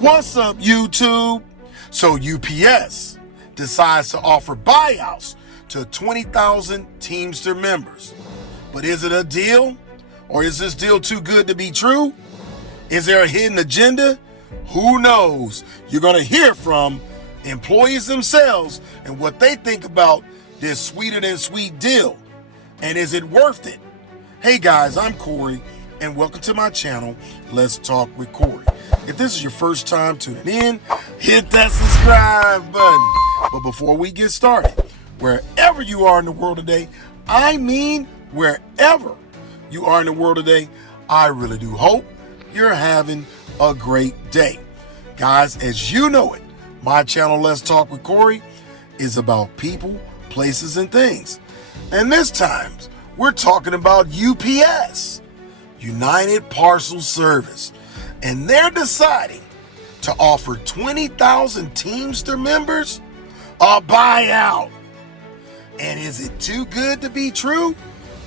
What's up, YouTube? So UPS decides to offer buyouts to 20,000 Teamster members. But is it a deal? Or is this deal too good to be true? Is there a hidden agenda? Who knows? You're going to hear from employees themselves and what they think about this sweeter than sweet deal. And is it worth it? Hey guys, I'm Corey, and welcome to my channel, Let's Talk with Corey. If this is your first time tuning in, hit that subscribe button. But before we get started, wherever you are in the world today, I mean wherever you are in the world today, I really do hope you're having a great day. Guys, as you know it, my channel, Let's Talk with Corey, is about people, places, and things. And this time, we're talking about UPS, United Parcel Service. And they're deciding to offer 20,000 Teamster members a buyout. And is it too good to be true?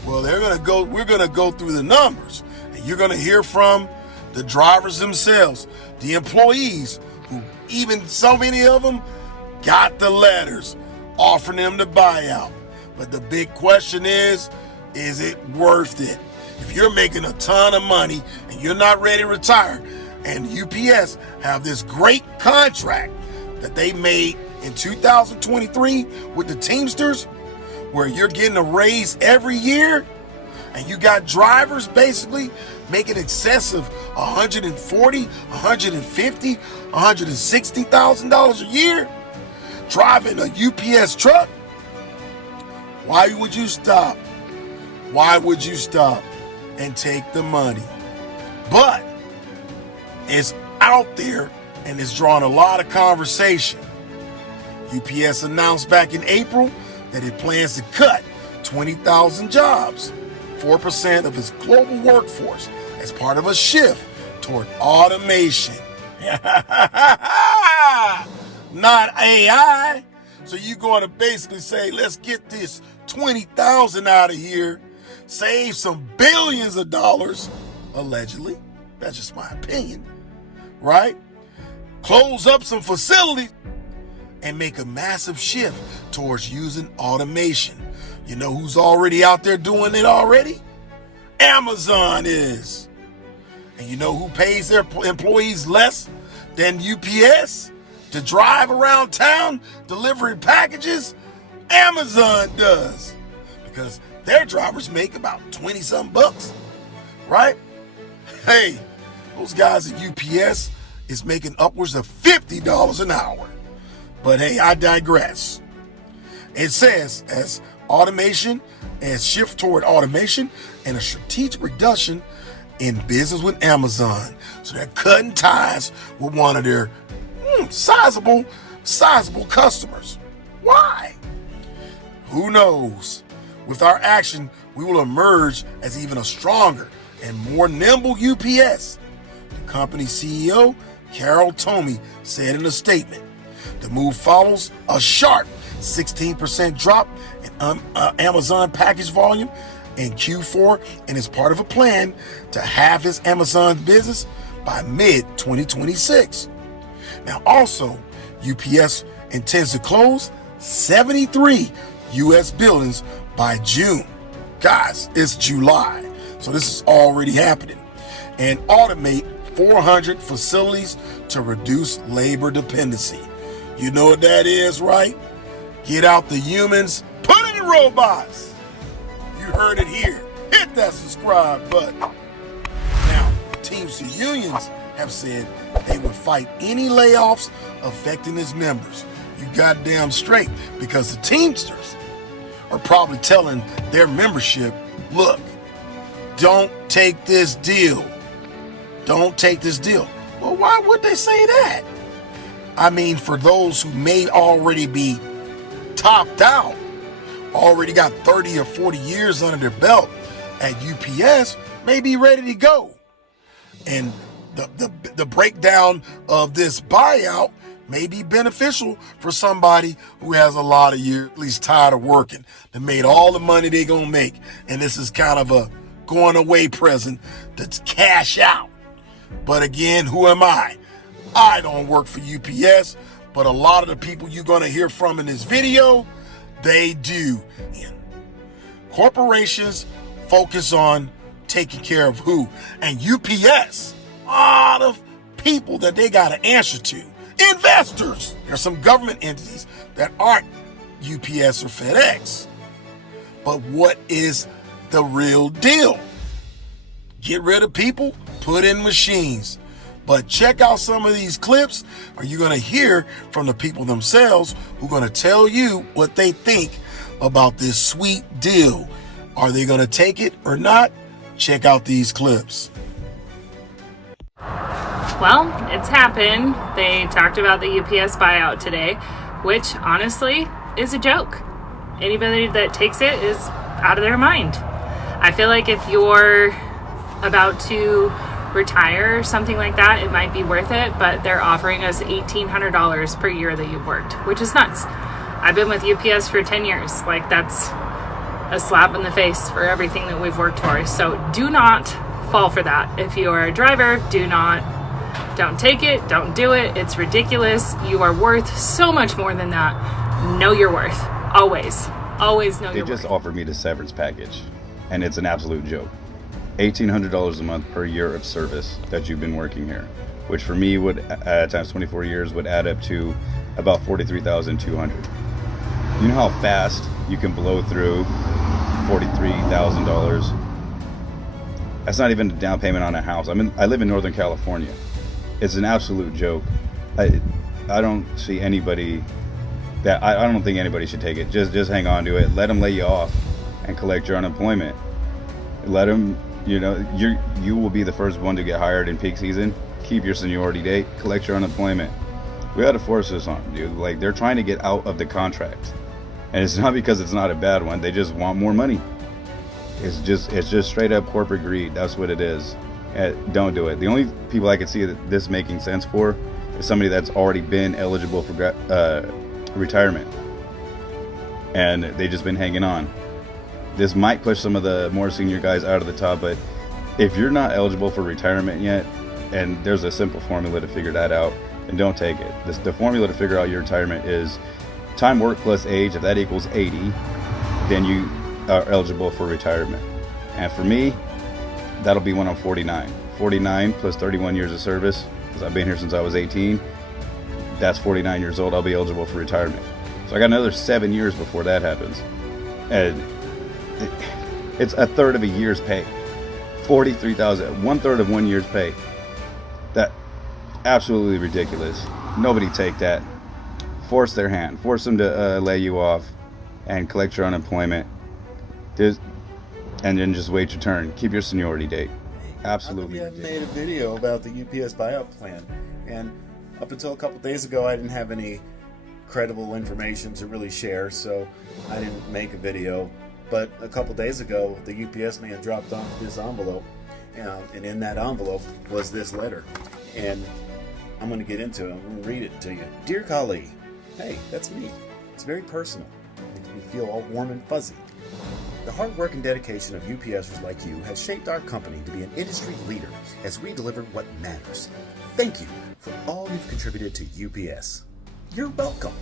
Well, we're gonna go through the numbers, and you're gonna hear from the drivers themselves, the employees, who even so many of them got the letters offering them the buyout. But the big question is it worth it? If you're making a ton of money and you're not ready to retire, and UPS have this great contract that they made in 2023 with the Teamsters, where you're getting a raise every year, and you got drivers basically making excess of $140,000, $150,000, $160,000 a year, driving a UPS truck, why would you stop? Why would you stop and take the money? But it's out there and it's drawing a lot of conversation. UPS announced back in April that it plans to cut 20,000 jobs, 4% of its global workforce, as part of a shift toward automation. Not AI. So you're going to basically say, let's get this 20,000 out of here, save some billions of dollars, allegedly. That's just my opinion, right? Close up some facilities and make a massive shift towards using automation. You know who's already out there doing it already? Amazon is. And you know who pays their employees less than UPS to drive around town delivering packages? Amazon does. Because their drivers make about 20-something bucks, right? Hey, those guys at UPS is making upwards of $50 an hour. But hey, I digress. It says as shift toward automation and a strategic reduction in business with Amazon. So they're cutting ties with one of their sizable customers. Why? Who knows? With our action, we will emerge as even a stronger and more nimble UPS. The company CEO, Carol Tomey, said in a statement, the move follows a sharp 16% drop in Amazon package volume in Q4 and is part of a plan to halve its Amazon business by mid-2026. Now also, UPS intends to close 73 U.S. buildings by June. Guys, it's July, so this is already happening. And automate 400 facilities to reduce labor dependency. You know what that is, right? Get out the humans, put in the robots. You heard it here. Hit that subscribe button. Now, Teamster unions have said they would fight any layoffs affecting its members. You goddamn straight, because the Teamsters are probably telling their membership, look, don't take this deal. Don't take this deal. Well, why would they say that? I mean, for those who may already be topped out, already got 30 or 40 years under their belt at UPS, may be ready to go. And the breakdown of this buyout may be beneficial for somebody who has a lot of years, at least tired of working, that made all the money they're gonna make, and this is kind of a going away present that's cash out. But again, who am I? I don't work for UPS, but a lot of the people you're going to hear from in this video, they do. And corporations focus on taking care of who? And UPS, a lot of people that they got to answer to. Investors. There's some government entities that aren't UPS or FedEx. But what is the real deal? Get rid of people, put in machines. But check out some of these clips, or you're going to hear from the people themselves who are going to tell you what they think about this sweet deal. Are they going to take it or not? Check out these clips. Well, it's happened. They talked about the UPS buyout today, which honestly is a joke. Anybody that takes it is out of their mind. I feel like if you're about to retire or something like that, it might be worth it, but they're offering us $1,800 per year that you've worked, which is nuts. I've been with UPS for 10 years. Like, that's a slap in the face for everything that we've worked for. So do not fall for that. If you are a driver, don't take it, don't do it. It's ridiculous. You are worth so much more than that. Know your worth. Always know your worth. They just offered me the severance package, and it's an absolute joke. $1,800 a month per year of service that you've been working here, which for me would, times 24 years, would add up to about $43,200. You know how fast you can blow through $43,000? That's not even a down payment on a house. I live in Northern California. It's an absolute joke. I don't see anybody that I don't think anybody should take it. Just hang on to it. Let them lay you off and collect your unemployment. Let them, you will be the first one to get hired in peak season. Keep your seniority date. Collect your unemployment. We got to force this on them, dude. Like, they're trying to get out of the contract, and it's not because it's not a bad one. They just want more money. It's just straight up corporate greed. That's what it is. Don't do it. The only people I could see this making sense for is somebody that's already been eligible for retirement, and they've just been hanging on. This might push some of the more senior guys out of the top, but if you're not eligible for retirement yet, and there's a simple formula to figure that out, then don't take it. The formula to figure out your retirement is time worked plus age. If that equals 80, then you are eligible for retirement. And for me, that'll be when I'm 49. 49 plus 31 years of service, because I've been here since I was 18. That's 49 years old. I'll be eligible for retirement. So I got another 7 years before that happens. And it's a third of a year's pay. $43,000, 1/3 of 1 year's pay. That absolutely ridiculous. Nobody take that. Force their hand. Force them to lay you off and collect your unemployment. And then just wait your turn. Keep your seniority date. Absolutely. I've made a video about the UPS buyout plan, and up until a couple days ago, I didn't have any credible information to really share, so I didn't make a video. But a couple days ago, the UPS man dropped off this envelope, and in that envelope was this letter. And I'm going to get into it. I'm going to read it to you. Dear colleague, hey, that's me. It's very personal. It makes me feel all warm and fuzzy. The hard work and dedication of UPSers like you has shaped our company to be an industry leader as we deliver what matters. Thank you for all you've contributed to UPS. You're welcome.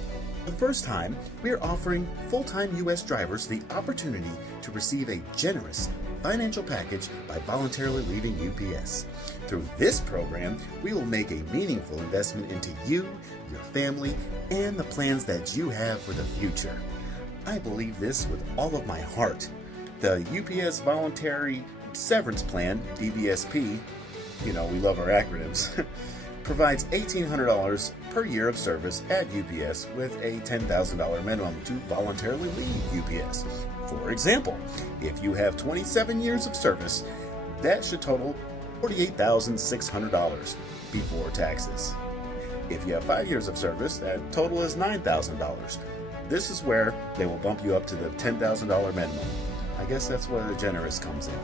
For the first time, we are offering full-time U.S. drivers the opportunity to receive a generous financial package by voluntarily leaving UPS. Through this program, we will make a meaningful investment into you, your family, and the plans that you have for the future. I believe this with all of my heart. The UPS Voluntary Severance Plan, DVSP, we love our acronyms, provides $1,800 per year of service at UPS with a $10,000 minimum to voluntarily leave UPS. For example, if you have 27 years of service, that should total $48,600 before taxes. If you have 5 years of service, that total is $9,000. This is where they will bump you up to the $10,000 minimum. I guess that's where the generous comes in.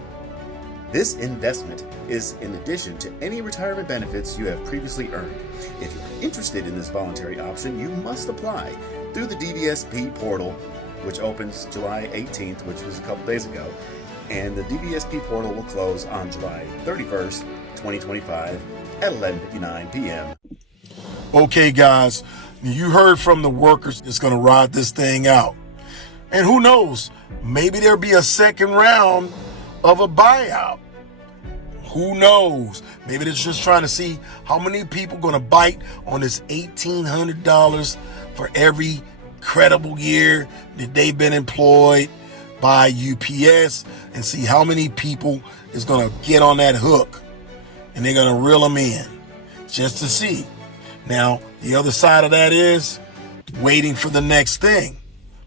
This investment is in addition to any retirement benefits you have previously earned. If you're interested in this voluntary option, you must apply through the DVSP portal, which opens July 18th, which was a couple days ago, and the DVSP portal will close on July 31st, 2025 at 11:59 p.m. Okay, guys, you heard from the workers that's going to ride this thing out. And who knows, maybe there'll be a second round of a buyout. Who knows? Maybe they're just trying to see how many people going to bite on this $1,800 for every credible year that they've been employed by UPS, and see how many people is going to get on that hook, and they're going to reel them in just to see. Now, the other side of that is waiting for the next thing.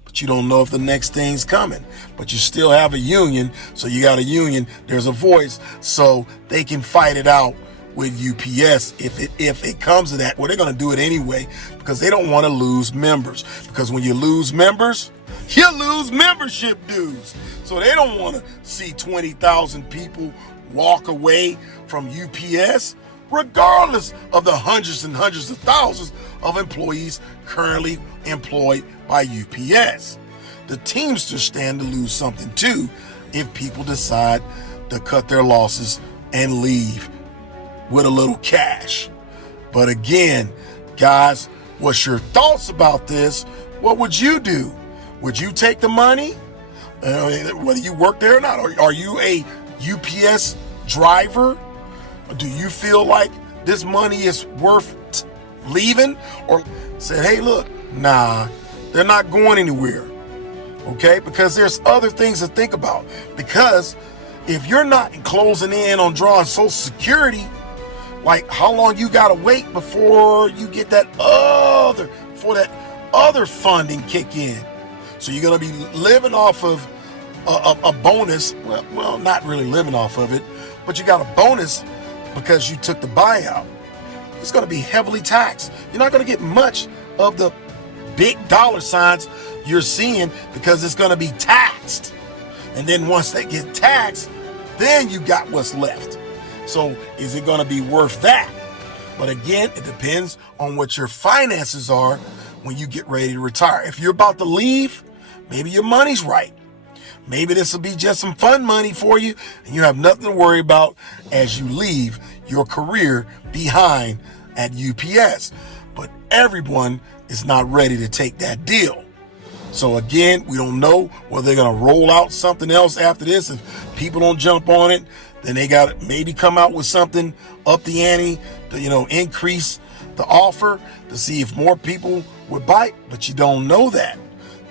But you don't know if the next thing's coming. But you still have a union, so you got a union, there's a voice, so they can fight it out with UPS if it comes to that. Well, they're going to do it anyway because they don't want to lose members. Because when you lose members, you lose membership dues. So they don't want to see 20,000 people walk away from UPS, regardless of the hundreds and hundreds of thousands of employees currently employed by UPS. The teamsters stand to lose something too if people decide to cut their losses and leave with a little cash. But again, guys, what's your thoughts about this? What would you do? Would you take the money, whether you work there or not? Are you a UPS driver? Do you feel like this money is worth leaving? Or say, hey, look, nah, they're not going anywhere. Okay? Because there's other things to think about. Because if you're not closing in on drawing Social Security, like how long you gotta wait before you get that other funding kick in. So you're gonna be living off of a bonus. Well, not really living off of it, but you got a bonus because you took the buyout. It's going to be heavily taxed. You're not going to get much of the big dollar signs you're seeing because it's going to be taxed. And then once they get taxed, then you got what's left. So is it going to be worth that? But again, it depends on what your finances are when you get ready to retire. If you're about to leave, maybe your money's right. Maybe this will be just some fun money for you, and you have nothing to worry about as you leave your career behind at UPS. But everyone is not ready to take that deal. So again, we don't know whether they're going to roll out something else after this. If people don't jump on it, then they got to maybe come out with something up the ante to, increase the offer to see if more people would bite. But you don't know that.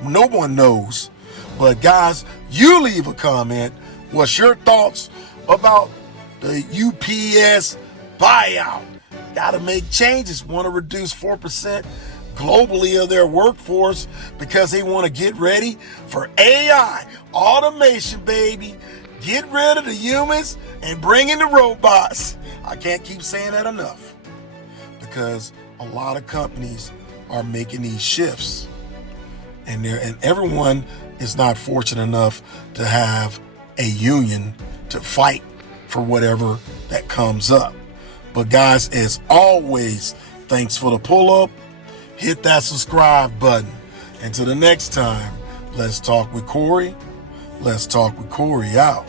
No one knows. But guys, you leave a comment. What's your thoughts about the UPS buyout? Got to make changes. Want to reduce 4% globally of their workforce because they want to get ready for AI, automation, baby. Get rid of the humans and bring in the robots. I can't keep saying that enough because a lot of companies are making these shifts, and everyone is not fortunate enough to have a union to fight for whatever that comes up. But guys, as always, thanks for the pull up. Hit that subscribe button. Until the next time, let's talk with Corey. Let's talk with Corey out.